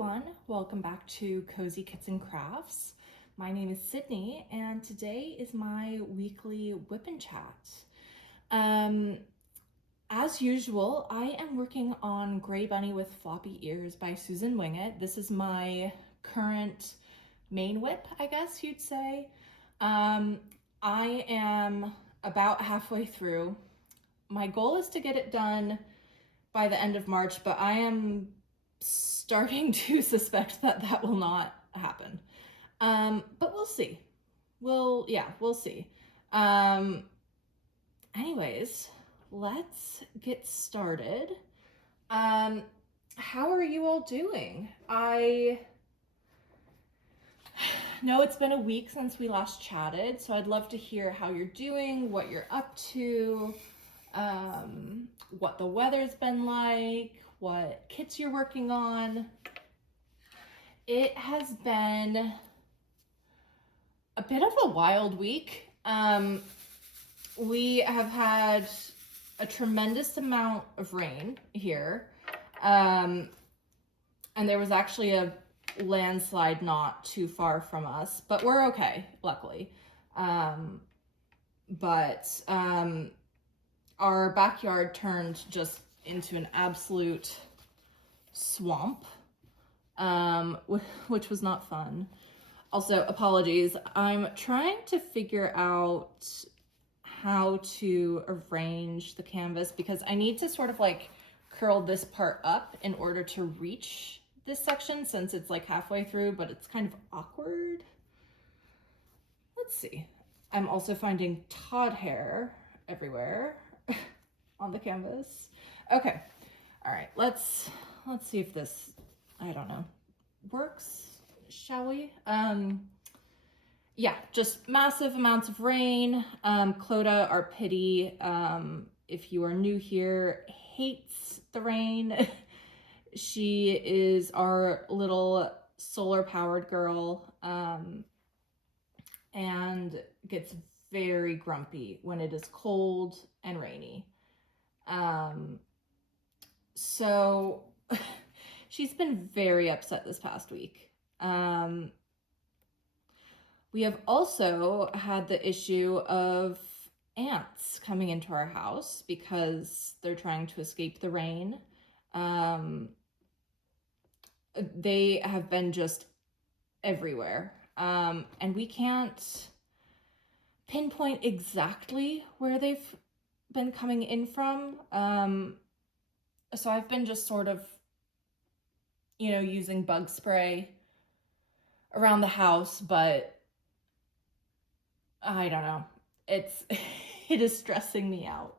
everyone, welcome back to Cozy Kits and Crafts. My name is Sydney and today is my weekly whip and chat. As usual, I am working on Gray Bunny with Floppy Ears by Susan Wingett. This is my current main whip, I guess you'd say. I am about halfway through. My goal is to get it done by the end of March, but I am starting to suspect that that will not happen. But we'll see. We'll see. Anyways, let's get started. How are you all doing? I know it's been a week since we last chatted, so I'd love to hear how you're doing, what you're up to, what the weather's been like, what kits you're working on. It has been a bit of a wild week. We have had a tremendous amount of rain here. And there was actually a landslide not too far from us, but we're okay, luckily. But our backyard turned just into an absolute swamp, which was not fun. Also, apologies. I'm trying to figure out how to arrange the canvas because I need to sort of like curl this part up in order to reach this section since it's like halfway through, but it's kind of awkward. Let's see. I'm also finding Todd hair everywhere on the canvas. Okay. All right. Let's see if this, I don't know, works. Shall we? Yeah, just massive amounts of rain. Clodagh, our pity, if you are new here, hates the rain. She is our little solar powered girl, and gets very grumpy when it is cold and rainy. So she's been very upset this past week. We have also had the issue of ants coming into our house because they're trying to escape the rain. They have been just everywhere. And we can't pinpoint exactly where they've been coming in from. So I've been just sort of, using bug spray around the house, but I don't know. It is stressing me out.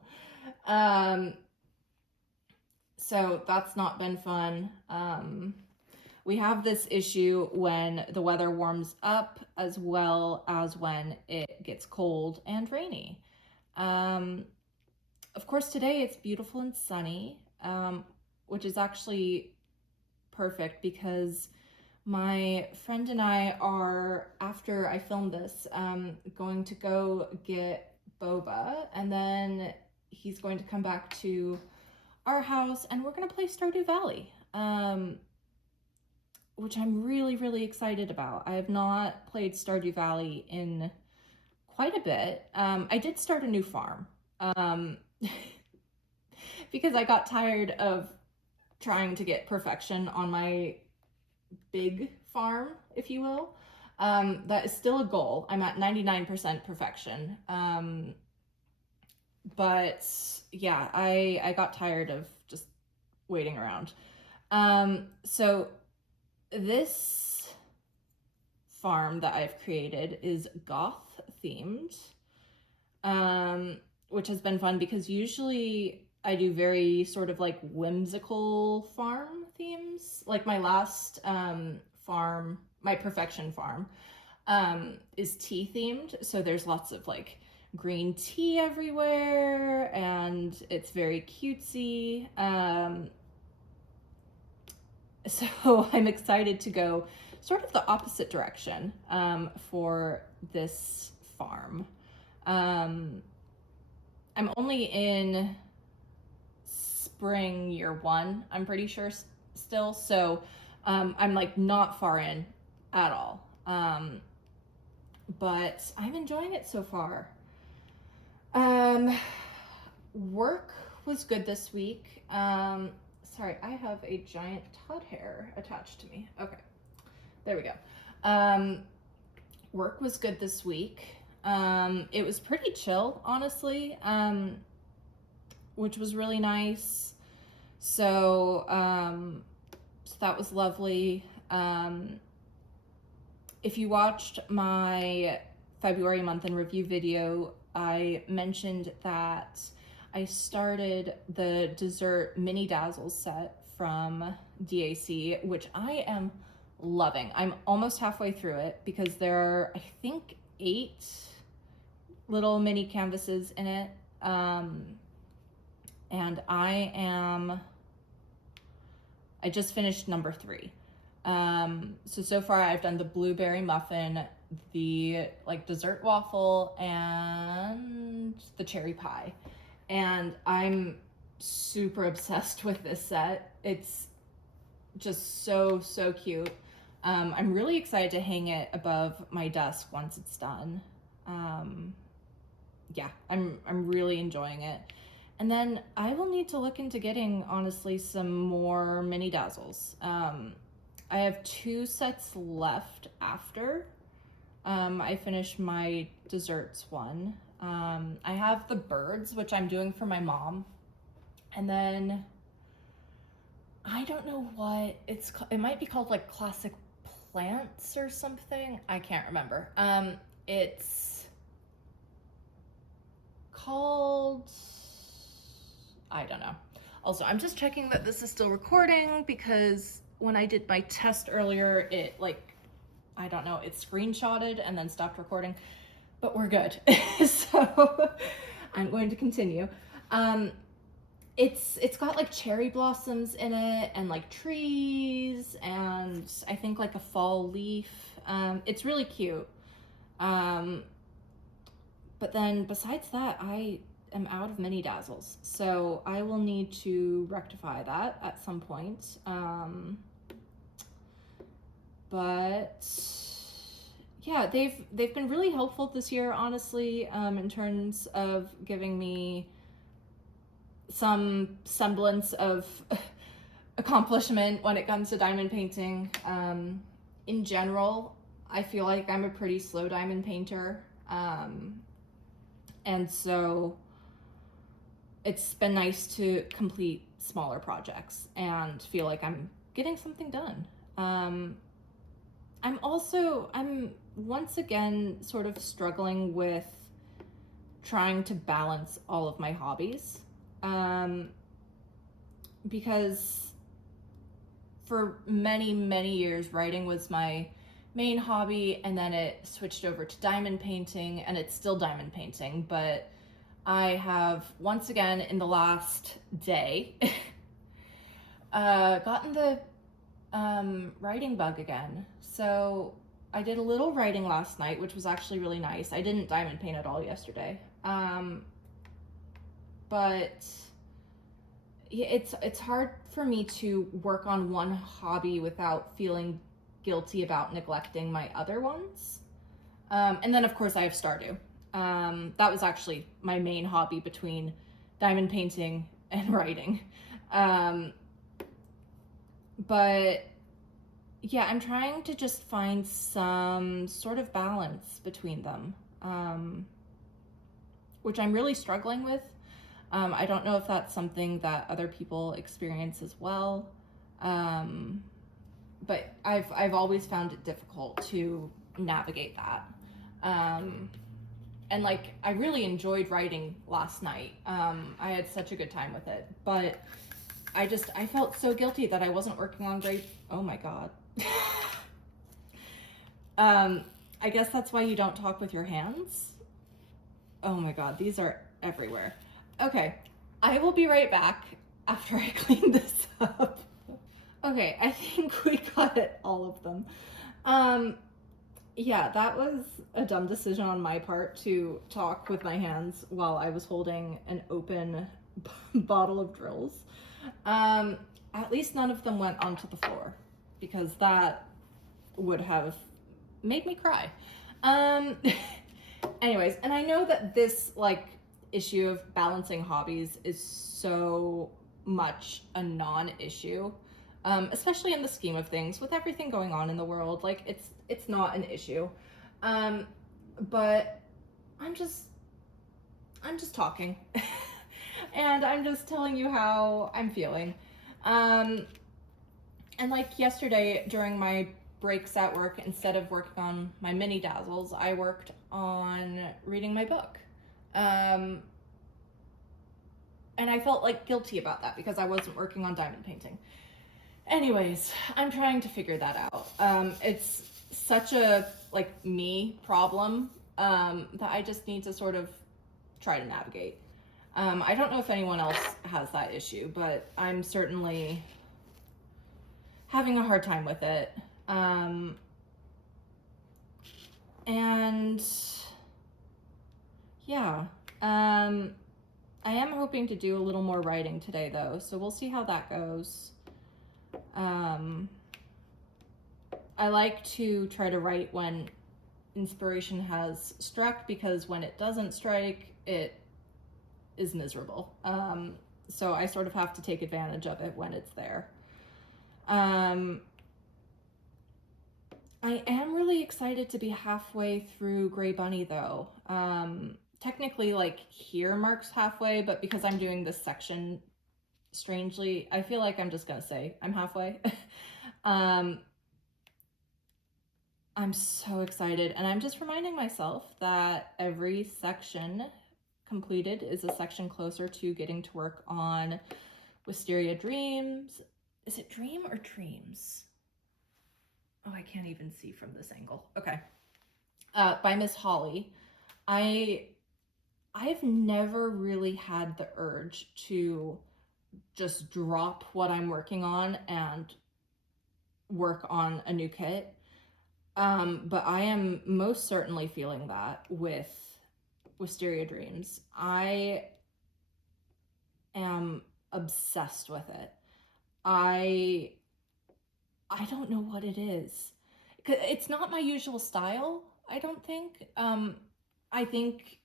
So that's not been fun. We have this issue when the weather warms up as well as when it gets cold and rainy. Of course, today it's beautiful and sunny, which is actually perfect because my friend and I are, after I film this, going to go get boba, and then he's going to come back to our house and we're going to play Stardew Valley, which I'm really, really excited about. I have not played Stardew Valley in quite a bit. I did start a new farm because I got tired of trying to get perfection on my big farm, if you will. That is still a goal. I'm at 99% perfection. But yeah, I got tired of just waiting around. So this farm that I've created is goth themed, which has been fun because usually I do very sort of like whimsical farm themes. Like my last farm, my perfection farm, is tea themed. So there's lots of like green tea everywhere and it's very cutesy. So I'm excited to go sort of the opposite direction for this farm. I'm only in spring year one, I'm pretty sure still. So I'm like not far in at all. But I'm enjoying it so far. Work was good this week. Sorry, I have a giant Todd hair attached to me. Okay, there we go. Work was good this week. It was pretty chill, honestly, which was really nice. So that was lovely. If you watched my February month in review video, I mentioned that I started the dessert mini dazzles set from DAC, which I am loving. I'm almost halfway through it because there are, I think, 8 little mini canvases in it. And I just finished number 3. So far I've done the blueberry muffin, the like dessert waffle, and the cherry pie. And I'm super obsessed with this set. It's just so cute. I'm really excited to hang it above my desk once it's done. Yeah, I'm really enjoying it. And then I will need to look into getting, honestly, some more mini dazzles. I have 2 sets left after I finish my desserts one. I have the birds, which I'm doing for my mom. And then I don't know what it's called. It might be called like classic plants or something. I can't remember. It's called, I don't know. Also, I'm just checking that this is still recording because when I did my test earlier, it like, I don't know, it screenshotted and then stopped recording, but we're good. So I'm going to continue. It's got like cherry blossoms in it and like trees and I think like a fall leaf. It's really cute. But then besides that, I am out of mini dazzles, so I will need to rectify that at some point. But yeah, they've been really helpful this year, honestly, in terms of giving me some semblance of accomplishment when it comes to diamond painting. In general, I feel like I'm a pretty slow diamond painter. And so it's been nice to complete smaller projects and feel like I'm getting something done. I'm once again sort of struggling with trying to balance all of my hobbies. Because for many years, writing was my main hobby, and then it switched over to diamond painting, and it's still diamond painting, but I have once again in the last day gotten the writing bug again. So I did a little writing last night, which was actually really nice. I didn't diamond paint at all yesterday. But it's hard for me to work on one hobby without feeling guilty about neglecting my other ones. And then of course I have Stardew. That was actually my main hobby between diamond painting and writing. But yeah, I'm trying to just find some sort of balance between them, which I'm really struggling with. I don't know if that's something that other people experience as well. But I've always found it difficult to navigate that. And like, I really enjoyed writing last night. I had such a good time with it, but I felt so guilty that I wasn't working on great. Oh my God. I guess that's why you don't talk with your hands. Oh my God, these are everywhere. Okay, I will be right back after I clean this up. Okay, I think we got all of them. Yeah, that was a dumb decision on my part to talk with my hands while I was holding an open bottle of drills. At least none of them went onto the floor. because that would have made me cry. Um, anyways, and I know that this like issue of balancing hobbies is so much a non-issue, especially in the scheme of things with everything going on in the world. Like it's not an issue, but I'm just talking, and I'm just telling you how I'm feeling. And like yesterday during my breaks at work, instead of working on my mini dazzles, I worked on reading my book. And I felt like guilty about that because I wasn't working on diamond painting. Anyways, I'm trying to figure that out. It's such a like me problem that I just need to sort of try to navigate. I don't know if anyone else has that issue, but I'm certainly having a hard time with it. And yeah, I am hoping to do a little more writing today though, so we'll see how that goes. I like to try to write when inspiration has struck, because when it doesn't strike, it is miserable. So I sort of have to take advantage of it when it's there. I am really excited to be halfway through Grey Bunny though. Technically like here marks halfway, but because I'm doing this section strangely, I feel like I'm just gonna say I'm halfway. I'm so excited, and I'm just reminding myself that every section completed is a section closer to getting to work on Wisteria Dreams. Is it Dream or Dreams? Oh, I can't even see from this angle. Okay. By Miss Holly. I've never really had the urge to just drop what I'm working on and work on a new kit. But I am most certainly feeling that with Wisteria Dreams. I am obsessed with it. I don't know what it is. It's not my usual style, I don't think. I think,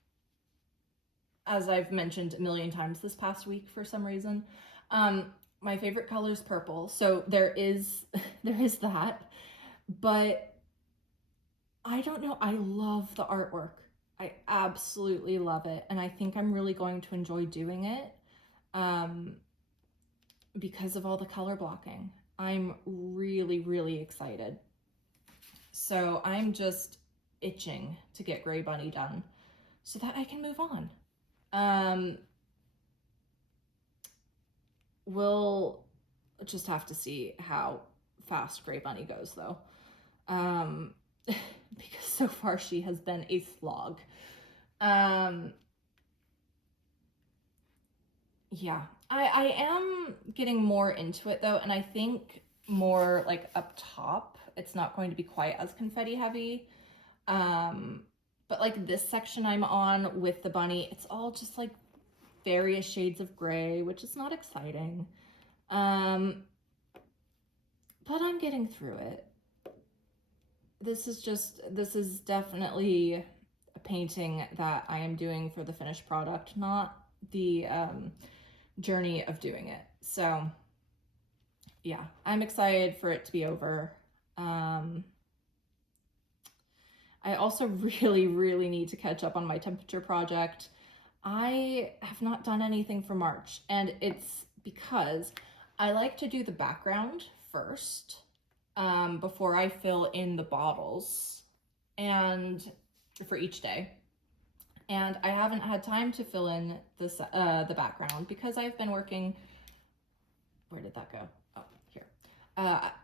as I've mentioned a million times this past week for some reason, my favorite color is purple. So there is that. But I don't know. I love the artwork. I absolutely love it. And I think I'm really going to enjoy doing it because of all the color blocking. I'm really, really excited. So I'm just itching to get Grey Bunny done so that I can move on. We'll just have to see how fast Grey Bunny goes though. Because so far she has been a slog. Yeah, I am getting more into it though, and I think more like up top, it's not going to be quite as confetti heavy. But like this section I'm on with the bunny, it's all just like various shades of gray, which is not exciting. But I'm getting through it. This is definitely a painting that I am doing for the finished product, not the journey of doing it. So yeah, I'm excited for it to be over. I also really, really need to catch up on my temperature project. I have not done anything for March, and it's because I like to do the background first before I fill in the bottles and for each day. And I haven't had time to fill in the background because I've been working. Where did that go? Oh, here.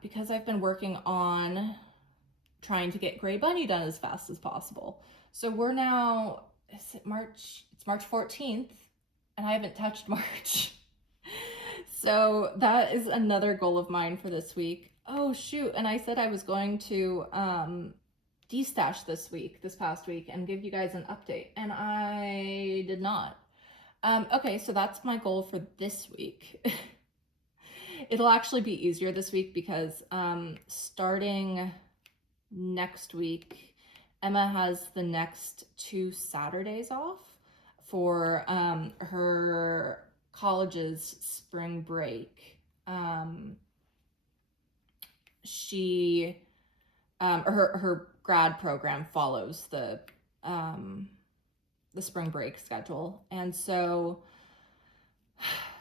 Because I've been working on trying to get Grey Bunny done as fast as possible. So we're now, is it March? It's March 14th, and I haven't touched March. So that is another goal of mine for this week. Oh shoot, and I said I was going to destash this past week, and give you guys an update, and I did not. Okay, so that's my goal for this week. It'll actually be easier this week because starting next week, Emma has the next 2 Saturdays off for her college's spring break. She her grad program follows the spring break schedule, and so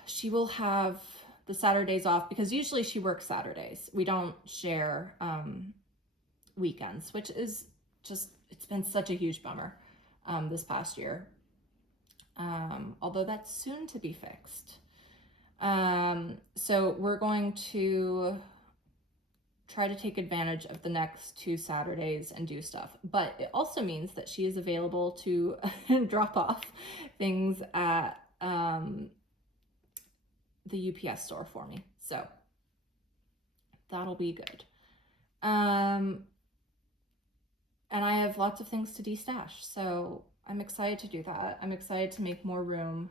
she will have the Saturdays off because usually she works Saturdays. We don't share weekends, which is just, it's been such a huge bummer this past year. Although that's soon to be fixed. So we're going to try to take advantage of the next 2 Saturdays and do stuff. But it also means that she is available to drop off things at the UPS store for me. So that'll be good. And I have lots of things to destash, so I'm excited to do that. I'm excited to make more room.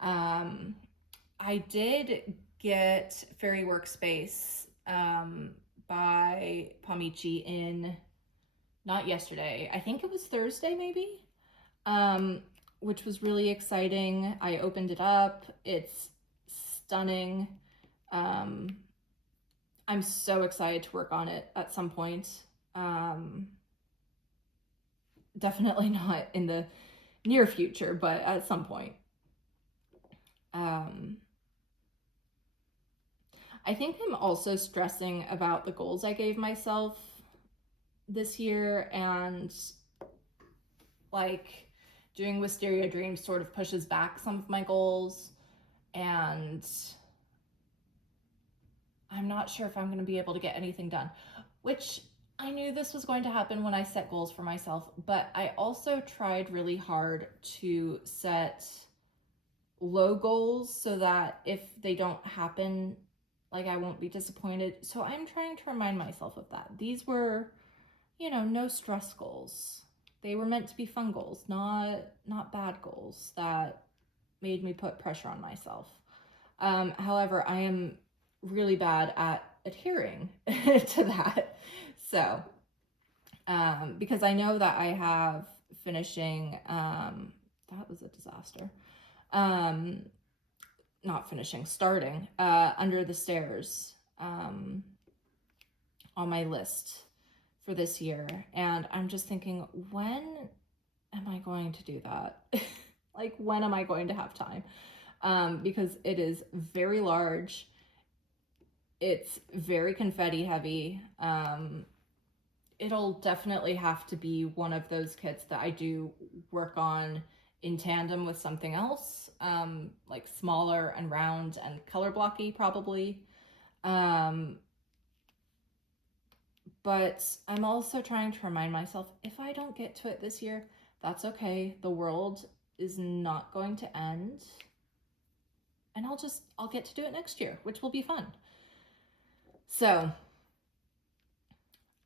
I did get Fairy Workspace by Pamichi in, not yesterday, I think it was Thursday maybe, which was really exciting. I opened it up. It's stunning. I'm so excited to work on it at some point. Definitely not in the near future, but at some point. I think I'm also stressing about the goals I gave myself this year, and like doing Wisteria Dreams sort of pushes back some of my goals, and I'm not sure if I'm going to be able to get anything done, which I knew this was going to happen when I set goals for myself, but I also tried really hard to set low goals so that if they don't happen, like, I won't be disappointed. So I'm trying to remind myself of that. These were, no stress goals. They were meant to be fun goals, not bad goals that made me put pressure on myself. However, I am really bad at adhering to that. So, because I know that I have finishing, that was a disaster. Not finishing, starting, Under the Stairs, on my list for this year. And I'm just thinking, when am I going to do that? Like, when am I going to have time? Because it is very large. It's very confetti heavy. It'll definitely have to be one of those kits that I do work on in tandem with something else, like smaller and round and color blocky probably. But I'm also trying to remind myself, if I don't get to it this year, that's okay. The world is not going to end. And I'll get to do it next year, which will be fun. So,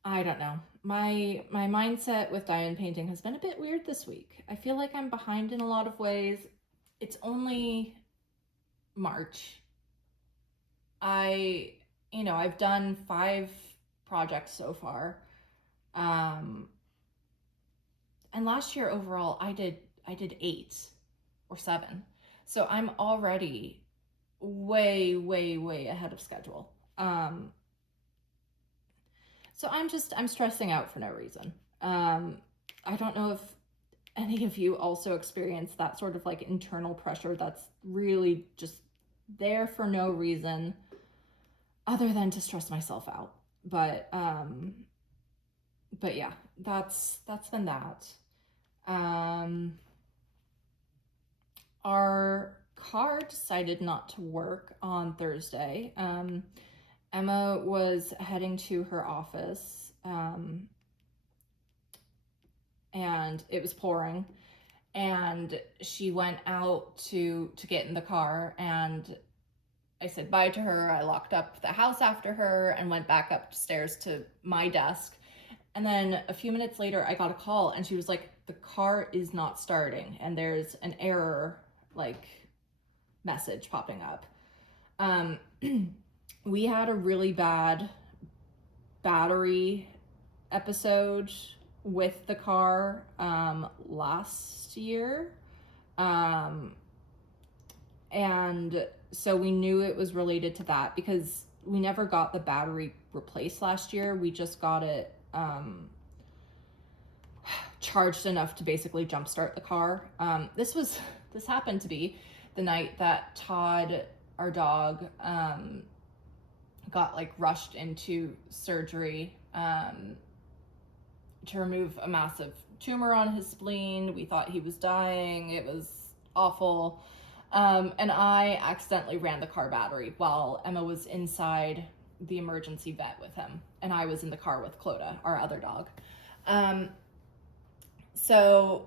I don't know. My mindset with diamond painting has been a bit weird this week. I feel like I'm behind in a lot of ways. It's only March. I've done 5 projects so far. And last year overall I did 8 or 7. So I'm already way, way, way ahead of schedule. So I'm stressing out for no reason. I don't know if any of you also experience that sort of like internal pressure that's really just there for no reason other than to stress myself out. But yeah, that's been that. Our car decided not to work on Thursday. Emma was heading to her office, and it was pouring, and she went out to get in the car, and I said bye to her. I locked up the house after her and went back upstairs to my desk. And then a few minutes later, I got a call, and she was like, the car is not starting, and there's an error, like, message popping up. we had a really bad battery episode with the car last year. And so we knew it was related to that because we never got the battery replaced last year. We just got it charged enough to basically jumpstart the car. This happened to be the night that Todd, our dog, got like rushed into surgery to remove a massive tumor on his spleen. We thought he was dying. It was awful. And I accidentally ran the car battery while Emma was inside the emergency vet with him, and I was in the car with Clodagh, our other dog. So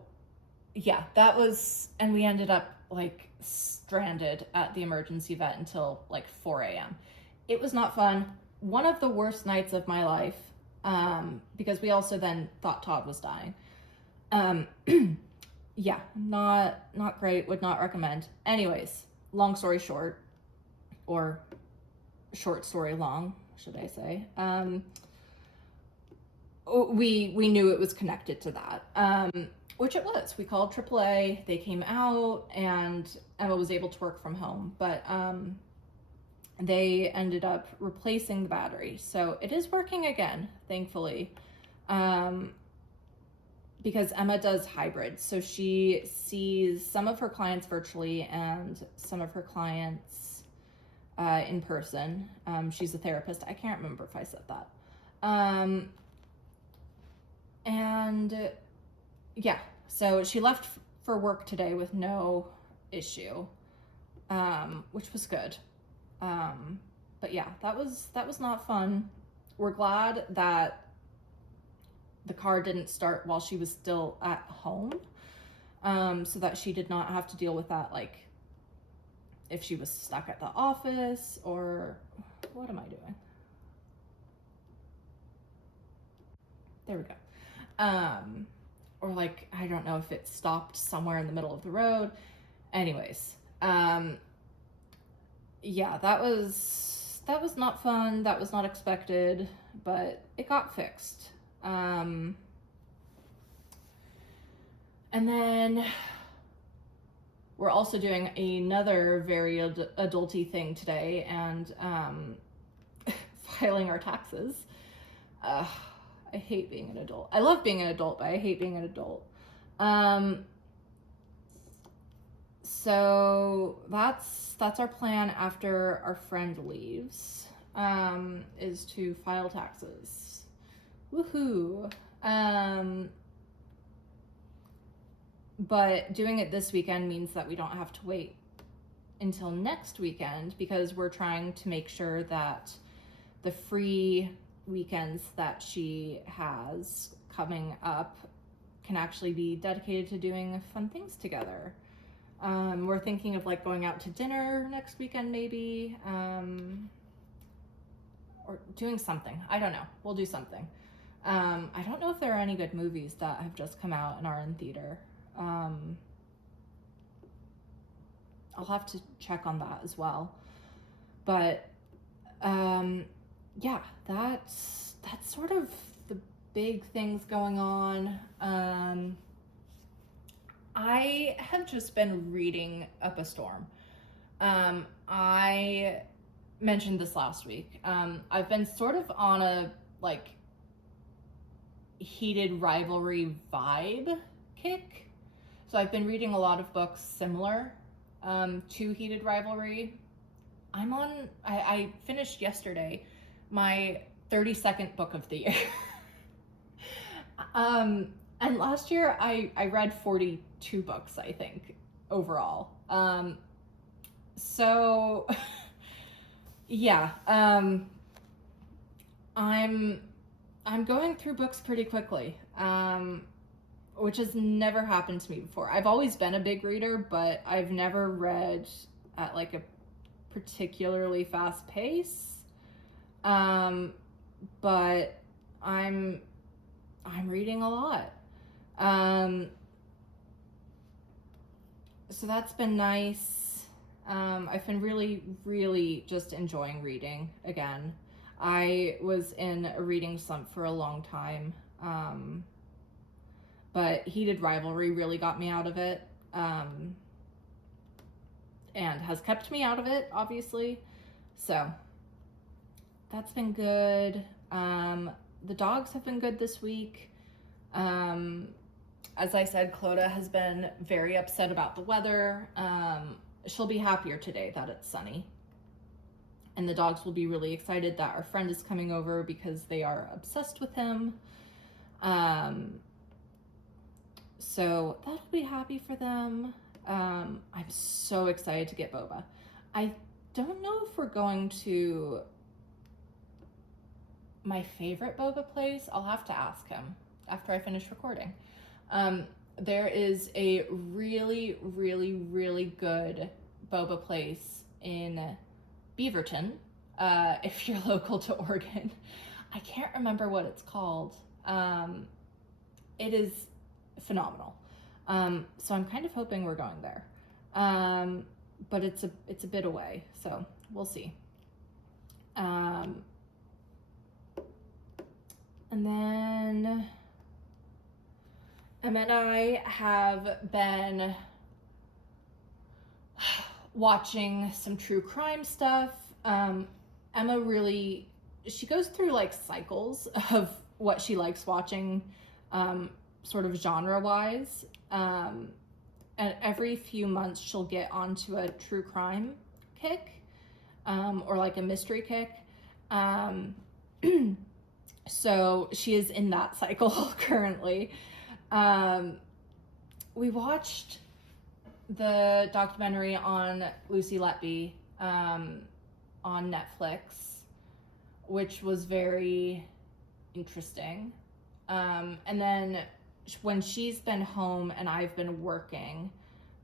yeah, that was, and we ended up like stranded at the emergency vet until like 4 a.m. It was not fun. One of the worst nights of my life, because we also then thought Todd was dying. Yeah, not great, would not recommend. Anyways, long story short, or short story long, should I say, we knew it was connected to that, which it was. We called AAA, they came out, and Emma was able to work from home, but they ended up replacing the battery. So it is working again, thankfully. Because Emma does hybrid. So she sees some of her clients virtually and some of her clients in person. She's a therapist. I can't remember if I said that. And yeah, so she left for work today with no issue, which was good. But yeah, that was not fun. We're glad that the car didn't start while she was still at home, so that she did not have to deal with that, like if she was stuck at the office, or what am I doing? There we go. Or like, I don't know if it stopped somewhere in the middle of the road. Anyways, yeah, that was not fun. That was not expected, but it got fixed. And then we're also doing another very adulty thing today, and filing our taxes. I hate being an adult. I love being an adult, but I hate being an adult. So that's our plan after our friend leaves, is to file taxes. Woohoo. But doing it this weekend means that we don't have to wait until next weekend, because we're trying to make sure that the free weekends that she has coming up can actually be dedicated to doing fun things together. We're thinking of like going out to dinner next weekend, maybe, or doing something. I don't know. We'll do something. I don't know if there are any good movies that have just come out and are in theater. I'll have to check on that as well. But yeah, that's sort of the big things going on. I have just been reading up a storm. I mentioned this last week. I've been sort of on a like heated rivalry vibe kick. So I've been reading a lot of books similar to Heated Rivalry. I finished yesterday my 32nd book of the year. And last year I read 42 books, I think, overall. So yeah, I'm going through books pretty quickly, which has never happened to me before. I've always been a big reader, but I've never read at like a particularly fast pace. But I'm reading a lot. So that's been nice. I've been really just enjoying reading again. I was in a reading slump for a long time, but Heated Rivalry really got me out of it, and has kept me out of it, obviously. So that's been good. The dogs have been good this week. As I said, Clodagh has been very upset about the weather. She'll be happier today that it's sunny. And the dogs will be really excited that our friend is coming over because they are obsessed with him. So that'll be happy for them. I'm so excited to get boba. I don't know if we're going to my favorite boba place. I'll have to ask him after I finish recording. There is a really good boba place in Beaverton, if you're local to Oregon. I can't remember what it's called. It is phenomenal. So I'm kind of hoping we're going there. But it's a bit away, so we'll see. And then Emma and I have been watching some true crime stuff. Emma really, she goes through like cycles of what she likes watching, sort of genre-wise. And every few months she'll get onto a true crime kick, or like a mystery kick. So she is in that cycle currently. We watched the documentary on Lucy Letby on Netflix, which was very interesting. And then when she's been home and I've been working,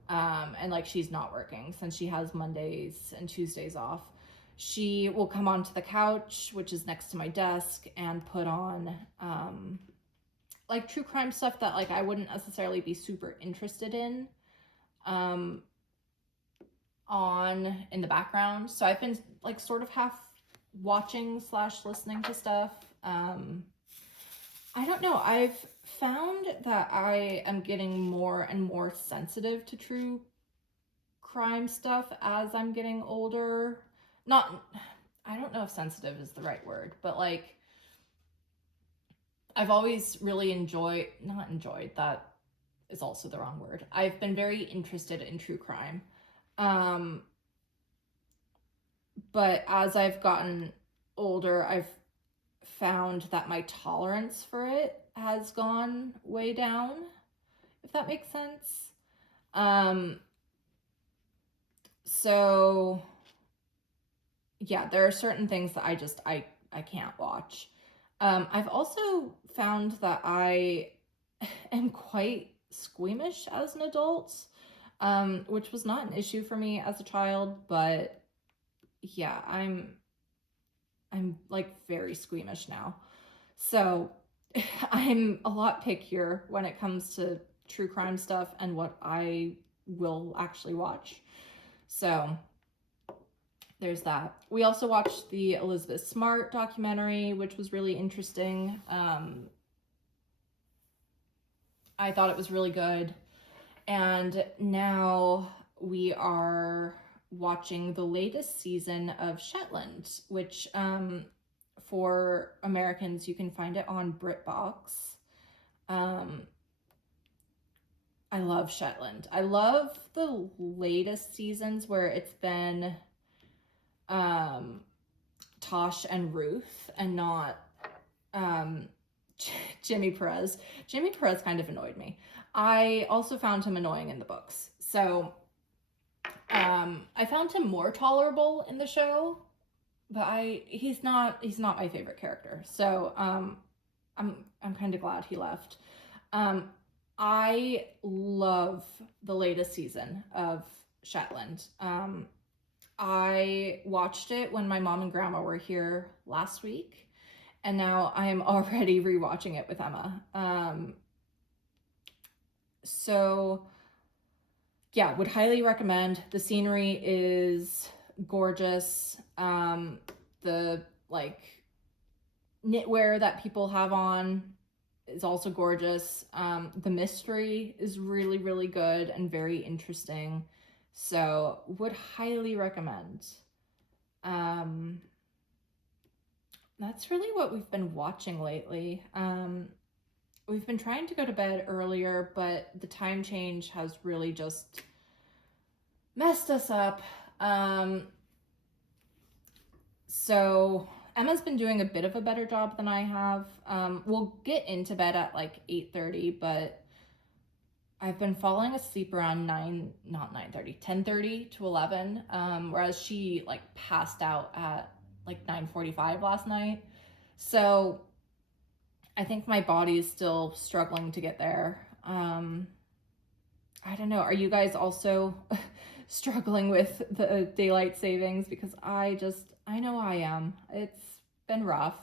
and like she's not working since she has Mondays and Tuesdays off, she will come onto the couch, which is next to my desk, and put on like true crime stuff that like I wouldn't necessarily be super interested in on in the background. So I've been like sort of half watching / listening to stuff. I don't know. I've found that I am getting more and more sensitive to true crime stuff as I'm getting older. I don't know if sensitive is the right word, but like I've always really not enjoyed, that is also the wrong word. I've been very interested in true crime. But as I've gotten older, I've found that my tolerance for it has gone way down, if that makes sense. So yeah, there are certain things that I can't watch. I've also found that I am quite squeamish as an adult, which was not an issue for me as a child, but yeah, I'm like very squeamish now. So I'm a lot pickier when it comes to true crime stuff and what I will actually watch. So there's that. We also watched the Elizabeth Smart documentary, which was really interesting. I thought it was really good. And now we are watching the latest season of Shetland, which for Americans, you can find it on BritBox. I love Shetland. I love the latest seasons where it's been Tosh and Ruth and not Jimmy Perez. Jimmy Perez kind of annoyed me. I also found him annoying in the books. So I found him more tolerable in the show, but he's not my favorite character. So I'm kind of glad he left. I love the latest season of Shetland. I watched it when my mom and grandma were here last week, and now I am already rewatching it with Emma. So yeah, would highly recommend. The scenery is gorgeous. The like knitwear that people have on is also gorgeous. The mystery is really, really good and very interesting. So would highly recommend. Um, that's really what we've been watching lately. We've been trying to go to bed earlier, but the time change has really just messed us up. So Emma's been doing a bit of a better job than I have. We'll get into bed at like 8:30, but I've been falling asleep around 10:30 to 11. Whereas she like passed out at like 9:45 last night. So I think my body is still struggling to get there. I don't know. Are you guys also struggling with the daylight savings? Because I know I am. It's been rough.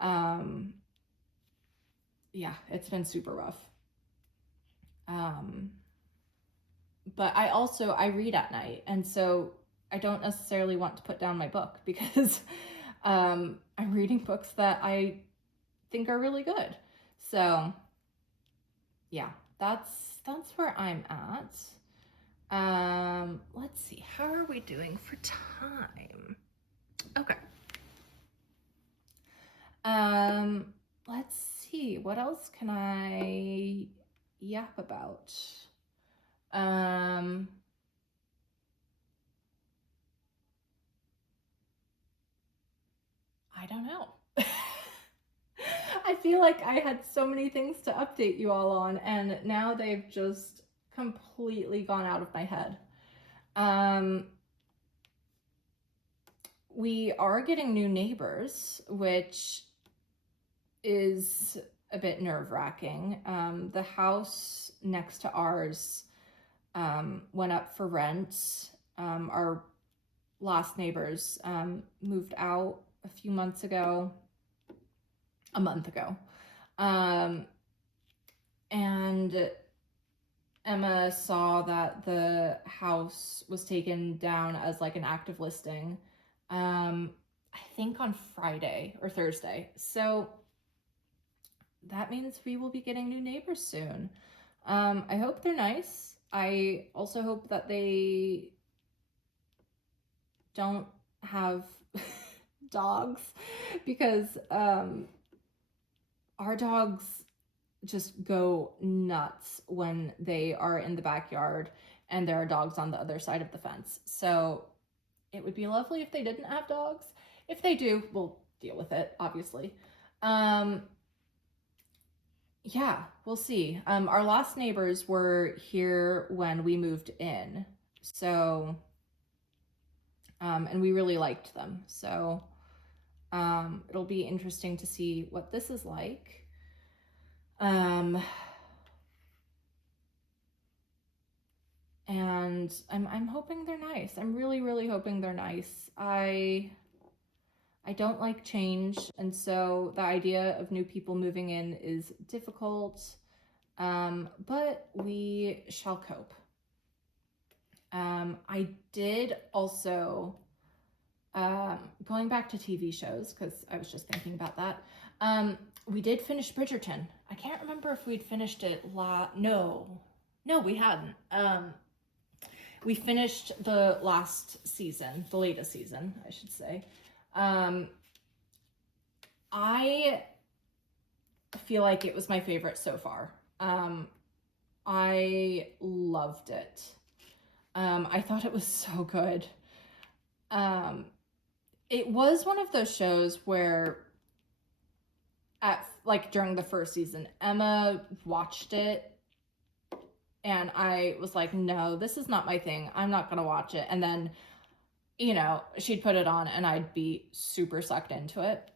Um, yeah, it's been super rough. Um, but I read at night, and so I don't necessarily want to put down my book because I'm reading books that I think are really good. So yeah, that's where I'm at. Let's see, how are we doing for time? Okay. Let's see, what else can I yap about? Um, I don't know. I feel like I had so many things to update you all on, and now they've just completely gone out of my head. Um, we are getting new neighbors, which is a bit nerve-wracking. The house next to ours went up for rent. Our last neighbors moved out a month ago. And Emma saw that the house was taken down as like an active listing, I think on Friday or Thursday. So that means we will be getting new neighbors soon. I hope they're nice. I also hope that they don't have dogs because our dogs just go nuts when they are in the backyard and there are dogs on the other side of the fence. So it would be lovely if they didn't have dogs. If they do, we'll deal with it, obviously. Yeah, we'll see. Our last neighbors were here when we moved in. So, and we really liked them. So, it'll be interesting to see what this is like. And I'm hoping they're nice. I'm really, really hoping they're nice. I don't like change, and so the idea of new people moving in is difficult. But we shall cope. I did also, going back to TV shows, because I was just thinking about that. We did finish Bridgerton. I can't remember if we'd finished it no, we hadn't. We finished the last season, the latest season, I should say. I feel like it was my favorite so far. I loved it. I thought it was so good. It was one of those shows where during the first season, Emma watched it and I was like, no, this is not my thing. I'm not going to watch it. And then, she'd put it on and I'd be super sucked into it.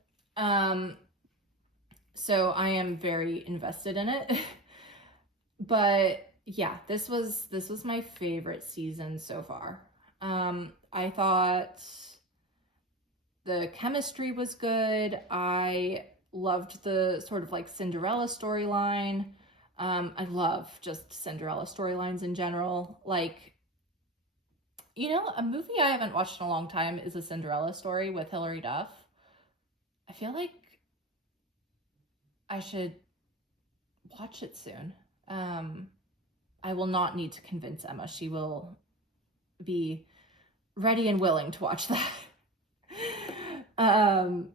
So I am very invested in it. But yeah, this was my favorite season so far. I thought the chemistry was good. I loved the sort of like Cinderella storyline. I love just Cinderella storylines in general. Like, you know, a movie I haven't watched in a long time is A Cinderella Story with Hilary Duff. I feel like I should watch it soon. I will not need to convince Emma. She will be ready and willing to watch that. um,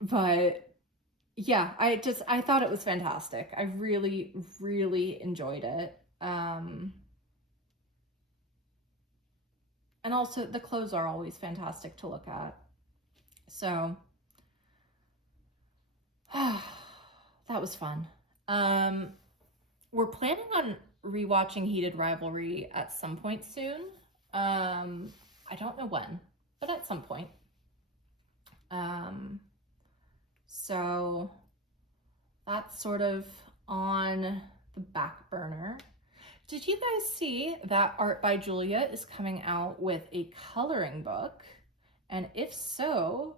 but yeah, I thought it was fantastic. I really, really enjoyed it. And also the clothes are always fantastic to look at. So that was fun. We're planning on rewatching Heated Rivalry at some point soon. I don't know when, but at some point. So that's sort of on the back burner. Did you guys see that Art by Julia is coming out with a coloring book? And if so,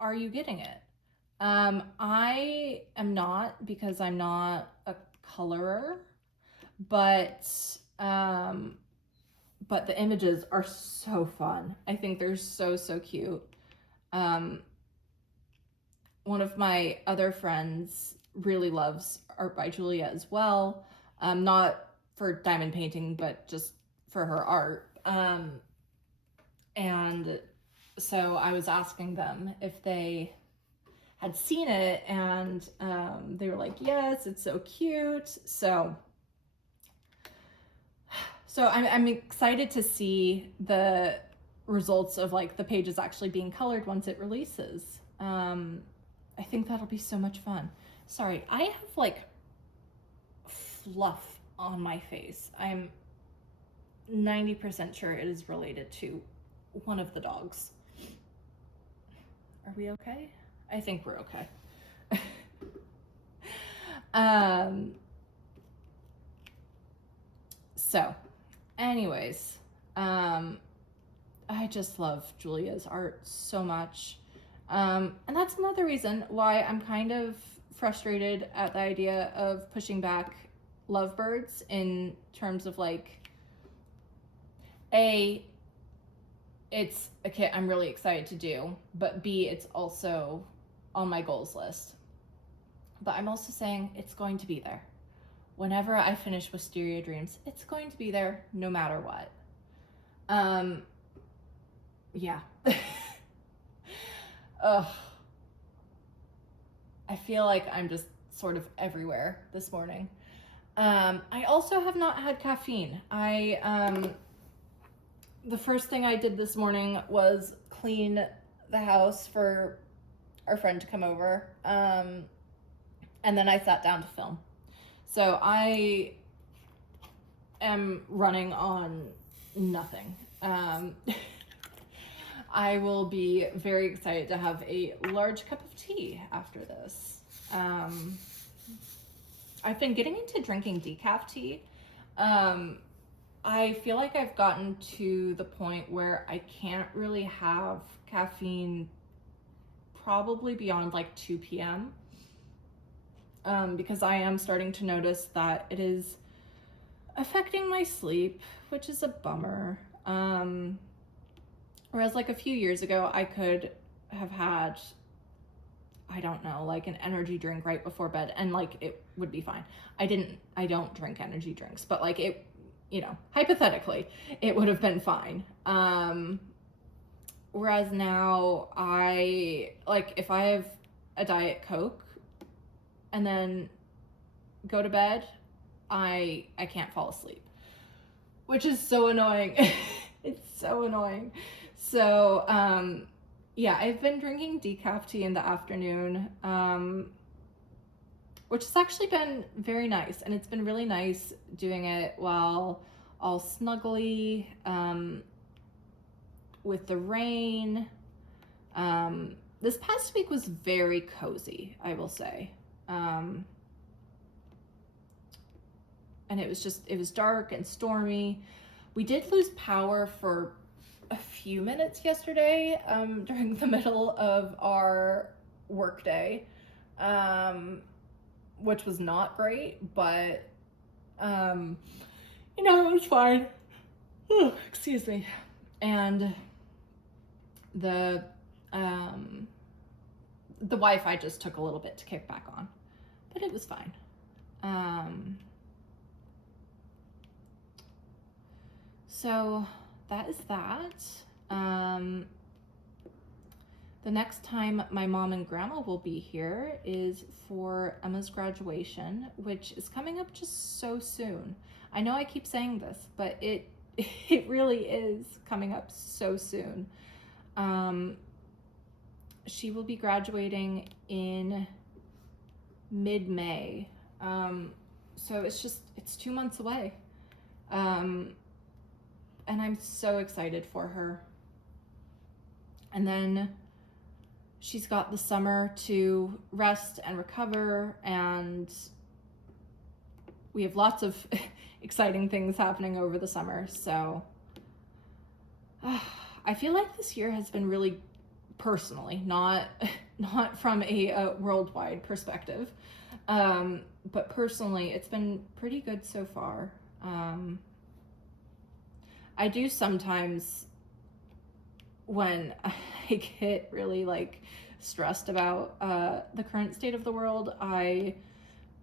are you getting it? I am not, because I'm not a colorer, but the images are so fun. I think they're so cute. One of my other friends really loves Art by Julia as well. Not for diamond painting, but just for her art. And so I was asking them if they had seen it, and they were like, yes, it's so cute. So I'm excited to see the results of like the pages actually being colored once it releases. I think that'll be so much fun. Sorry, I have like fluff on my face. I'm 90% sure it is related to one of the dogs. Are we okay? I think we're okay. So anyways, I just love Julia's art so much. And that's another reason why I'm kind of frustrated at the idea of pushing back Lovebirds in terms of like, A, it's a kit I'm really excited to do, but B, it's also on my goals list. But I'm also saying it's going to be there. Whenever I finish Wisteria Dreams, it's going to be there no matter what. Yeah. Ugh. I feel like I'm just sort of everywhere this morning. I also have not had caffeine. The first thing I did this morning was clean the house for our friend to come over. And then I sat down to film. So I am running on nothing. I will be very excited to have a large cup of tea after this. I've been getting into drinking decaf tea. I feel like I've gotten to the point where I can't really have caffeine probably beyond like 2 p.m. Because I am starting to notice that it is affecting my sleep, which is a bummer. Whereas like a few years ago, I could have had, I don't know, like an energy drink right before bed, and like it would be fine. I don't drink energy drinks, but like it, you know, hypothetically, it would have been fine. Whereas now I, like, if I have a Diet Coke and then go to bed, I can't fall asleep, which is so annoying. It's so annoying. So, yeah, I've been drinking decaf tea in the afternoon, which has actually been very nice. And it's been really nice doing it while all snuggly, with the rain. This past week was very cozy, I will say. And it was dark and stormy. We did lose power for a few minutes yesterday, during the middle of our workday. which was not great, but you know, it was fine. Oh, excuse me. And the Wi-Fi just took a little bit to kick back on, but it was fine. So that is that. The next time my mom and grandma will be here is for Emma's graduation, which is coming up just so soon. I know I keep saying this, but it really is coming up so soon. She will be graduating in mid-May. So it's 2 months away. And I'm so excited for her. And then she's got the summer to rest and recover, and we have lots of exciting things happening over the summer. So I feel like this year has been really personally, not from a worldwide perspective, but personally, it's been pretty good so far. I do sometimes, when I get really like stressed about the current state of the world, I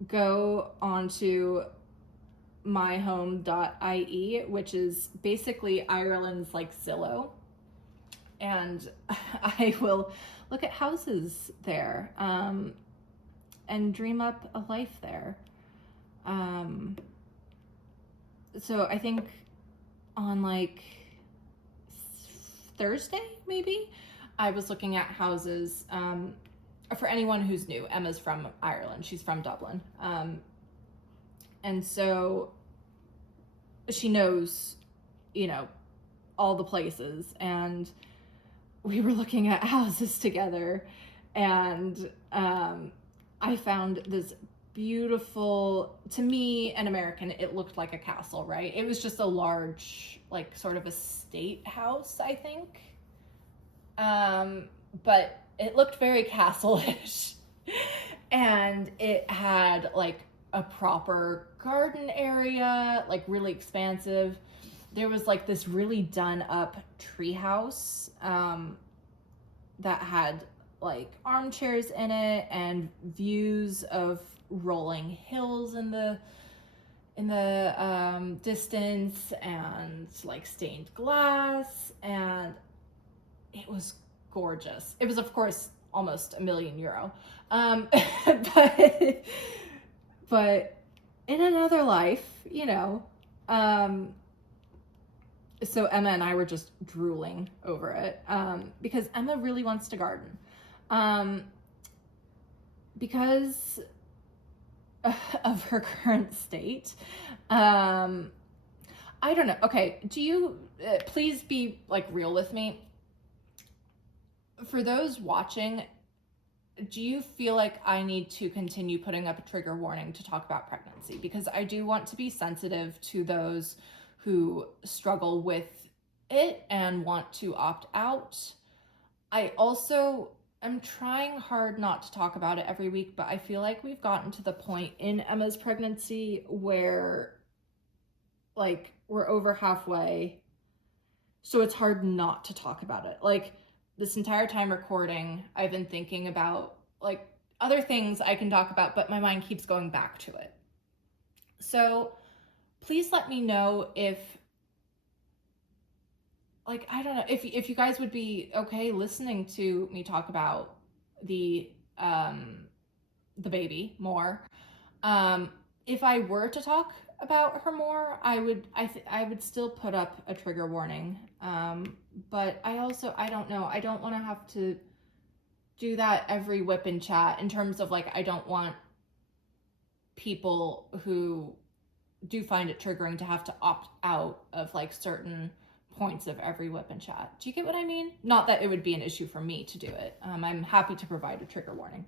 go onto myhome.ie, which is basically Ireland's like Zillow, and I will look at houses there and dream up a life there. So I think on like Thursday, maybe, I was looking at houses. For anyone who's new, Emma's from Ireland. She's from Dublin. And so she knows, you know, all the places. And we were looking at houses together. And I found this beautiful, to me, an American, it looked like a castle, right? It was just a large, like, sort of estate house, I think. But it looked very castle-ish. And it had, like, a proper garden area, like, really expansive. There was, like, this really done-up treehouse that had, like, armchairs in it and views of rolling hills in the distance, and like stained glass, and it was gorgeous. It was, of course, almost €1 million, but in another life, you know. So Emma and I were just drooling over it, because Emma really wants to garden, because of her current state. I don't know. Okay, do you please be like real with me? For those watching, do you feel like I need to continue putting up a trigger warning to talk about pregnancy? Because I do want to be sensitive to those who struggle with it and want to opt out. I also I'm trying hard not to talk about it every week, but I feel like we've gotten to the point in Emma's pregnancy where, like, we're over halfway, so it's hard not to talk about it. Like, this entire time recording, I've been thinking about, like, other things I can talk about, but my mind keeps going back to it. So please let me know if, like, I don't know, if you guys would be okay listening to me talk about the baby more. If I were to talk about her more, I would still put up a trigger warning. But I don't know, I don't want to have to do that every whip and chat, in terms of, like, I don't want people who do find it triggering to have to opt out of, like, certain points of every whip and chat. Do you get what I mean? Not that it would be an issue for me to do it. I'm happy to provide a trigger warning.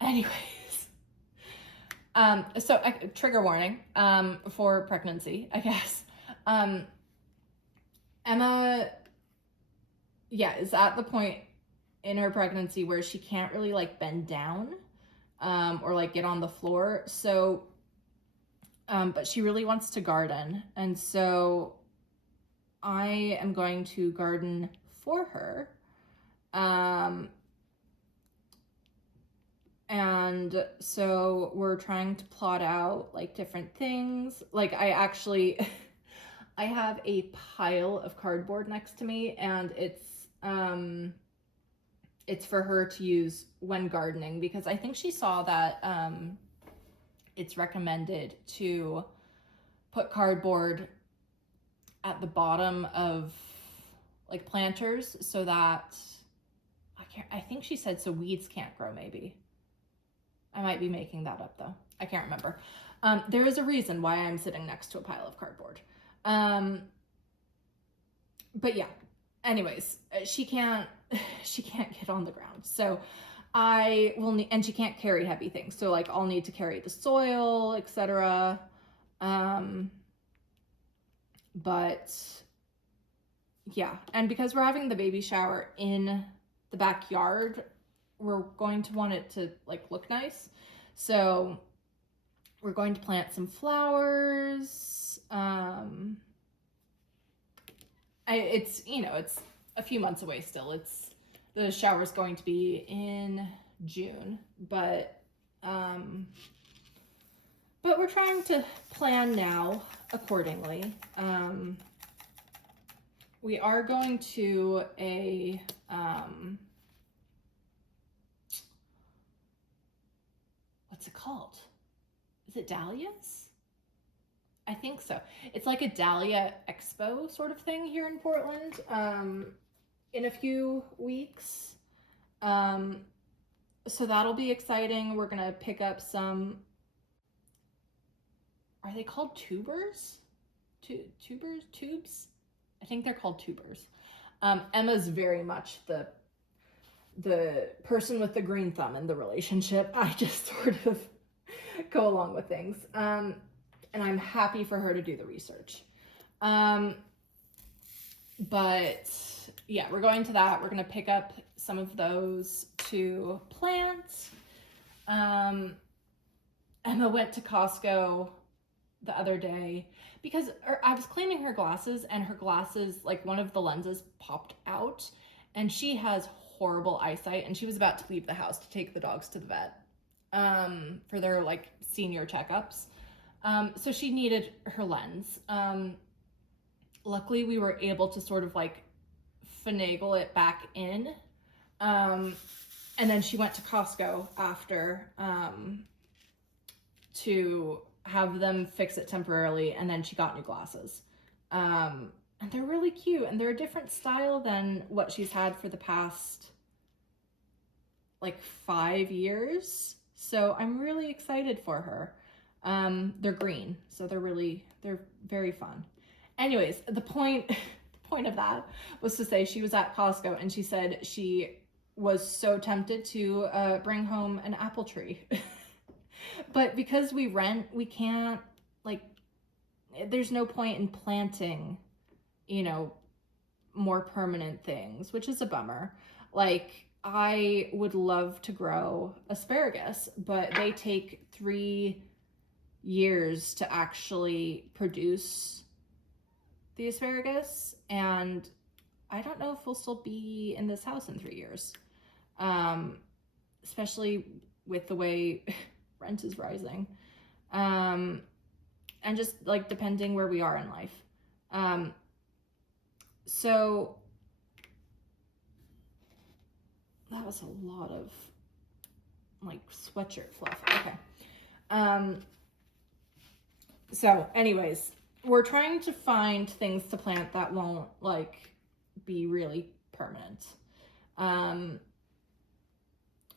Anyways, so trigger warning for pregnancy, I guess. Emma, is at the point in her pregnancy where she can't really like bend down or like get on the floor. So, but she really wants to garden. And so I am going to garden for her. And so we're trying to plot out like different things. Like I actually, I have a pile of cardboard next to me, and it's for her to use when gardening, because I think she saw that it's recommended to put cardboard at the bottom of like planters so that I think she said so weeds can't grow, maybe. I might be making that up though. I can't remember. There is a reason why I'm sitting next to a pile of cardboard. But yeah, anyways, she can't get on the ground. So I will need, and she can't carry heavy things. So like I'll need to carry the soil, etc. But yeah, and because we're having the baby shower in the backyard, we're going to want it to like look nice. So we're going to plant some flowers. It's, you know, it's a few months away still. The shower's going to be in June, but we're trying to plan now accordingly. We are going to a what's it called? Is it Dahlias? I think so. It's like a Dahlia Expo sort of thing here in Portland in a few weeks. So that'll be exciting. We're going to pick up some, are they called tubers? Tubes? I think they're called tubers. Emma's very much the person with the green thumb in the relationship. I just sort of go along with things. And I'm happy for her to do the research. But yeah, we're going to that. We're going to pick up some of those to plant. Emma went to Costco the other day because I was cleaning her glasses, and her glasses, like one of the lenses popped out, and she has horrible eyesight, and she was about to leave the house to take the dogs to the vet for their like senior checkups. So she needed her lens. Luckily we were able to sort of like finagle it back in. And then she went to Costco after to have them fix it temporarily, and then she got new glasses. And they're really cute, and they're a different style than what she's had for the past like 5 years. So I'm really excited for her. They're green, so they're very fun. Anyways, the point of that was to say she was at Costco, and she said she was so tempted to bring home an apple tree. But because we rent, we can't, like, there's no point in planting, you know, more permanent things, which is a bummer. Like, I would love to grow asparagus, but they take 3 years to actually produce the asparagus, and I don't know if we'll still be in this house in 3 years, especially with the way rent is rising, and just like depending where we are in life. So that was a lot of like sweatshirt fluff. Okay. So anyways, we're trying to find things to plant that won't like be really permanent.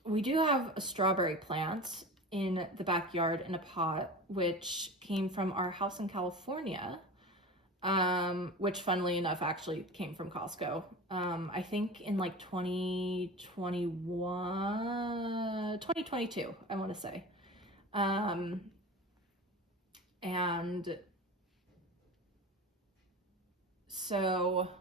We do have a strawberry plant in the backyard in a pot, which came from our house in California, which funnily enough actually came from Costco. I think in like 2022, I want to say. And so,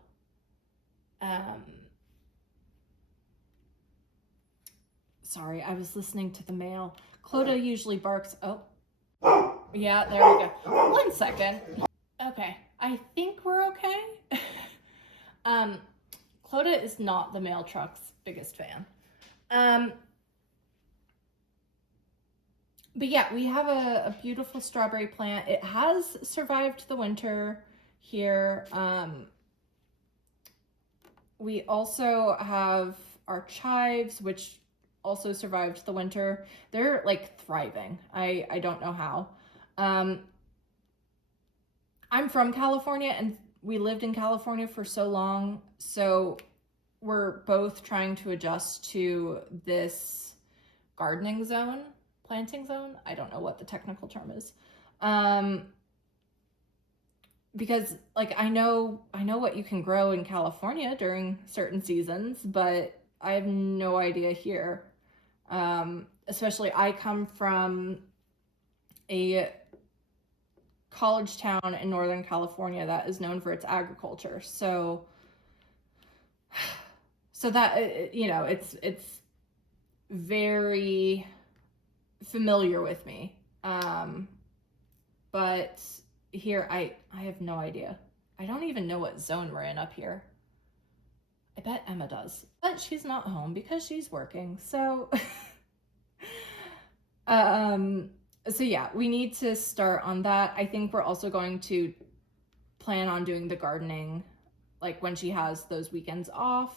Sorry, I was listening to the mail. Clodagh usually barks. Oh, yeah, there we go. 1 second. Okay, I think we're okay. Clodagh is not the mail truck's biggest fan. But yeah, we have a beautiful strawberry plant. It has survived the winter here. We also have our chives, which also survived the winter. They're like thriving. I don't know how. I'm from California and we lived in California for so long. So we're both trying to adjust to this gardening zone, planting zone. I don't know what the technical term is. Because like I know what you can grow in California during certain seasons, but I have no idea here. Especially I come from a college town in Northern California that is known for its agriculture. So that it's very familiar with me. But here I have no idea. I don't even know what zone we're in up here. I bet Emma does, but she's not home because she's working. So so yeah, we need to start on that. I think we're also going to plan on doing the gardening like when she has those weekends off,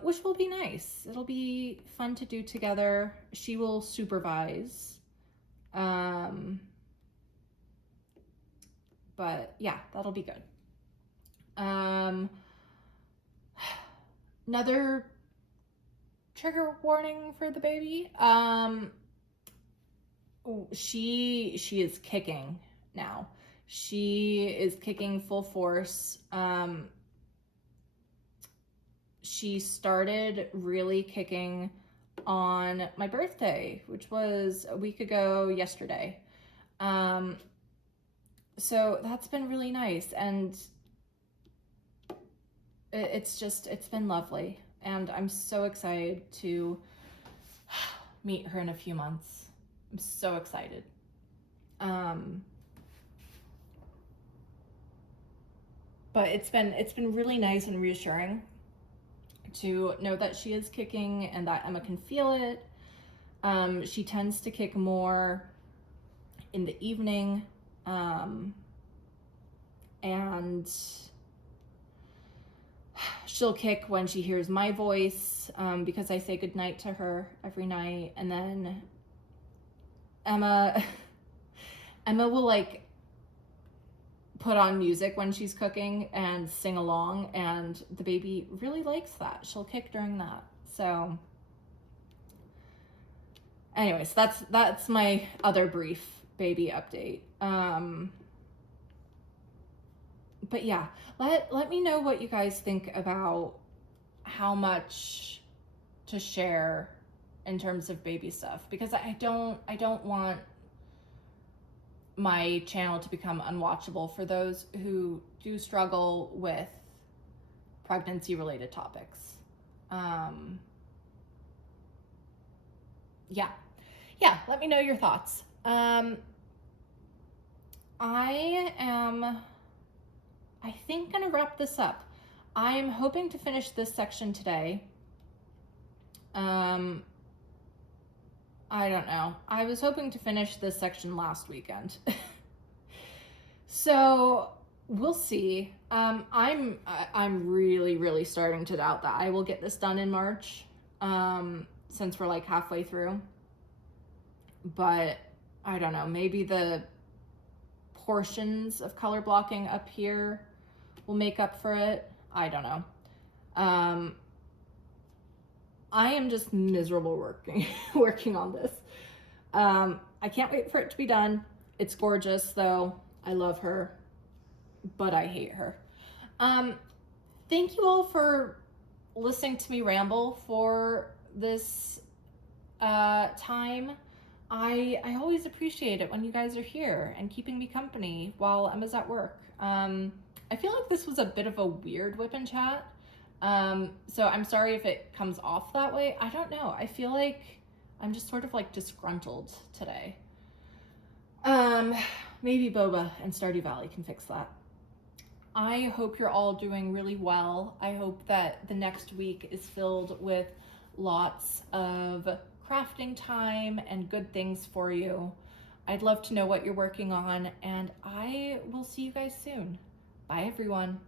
which will be nice. It'll be fun to do together. She will supervise. But yeah, that'll be good. Another trigger warning for the baby. She is kicking now. She is kicking full force. She started really kicking on my birthday, which was a week ago yesterday. So that's been really nice, and it's been lovely, and I'm so excited to meet her in a few months. I'm so excited. But it's been really nice and reassuring to know that she is kicking and that Emma can feel it. She tends to kick more in the evening. And she'll kick when she hears my voice, because I say goodnight to her every night. And then Emma will like put on music when she's cooking and sing along, and the baby really likes that. She'll kick during that. So anyways, that's my other brief baby update. But yeah, let me know what you guys think about how much to share in terms of baby stuff, because I don't want my channel to become unwatchable for those who do struggle with pregnancy related topics. Yeah, let me know your thoughts. I think gonna wrap this up. I'm hoping to finish this section today. I don't know. I was hoping to finish this section last weekend. So we'll see. I'm really starting to doubt that I will get this done in March, since we're like halfway through. But I don't know, maybe the portions of color blocking up here will make up for it. I don't know. I am just miserable working on this. I can't wait for it to be done. It's gorgeous though. I love her, but I hate her. Thank you all for listening to me ramble for this time. I always appreciate it when you guys are here and keeping me company while Emma's at work. I feel like this was a bit of a weird whip and chat, So I'm sorry if it comes off that way. I don't know. I feel like I'm just sort of like disgruntled today. Maybe Boba and Stardew Valley can fix that. I hope you're all doing really well. I hope that the next week is filled with lots of crafting time and good things for you. I'd love to know what you're working on, and I will see you guys soon. Bye, everyone.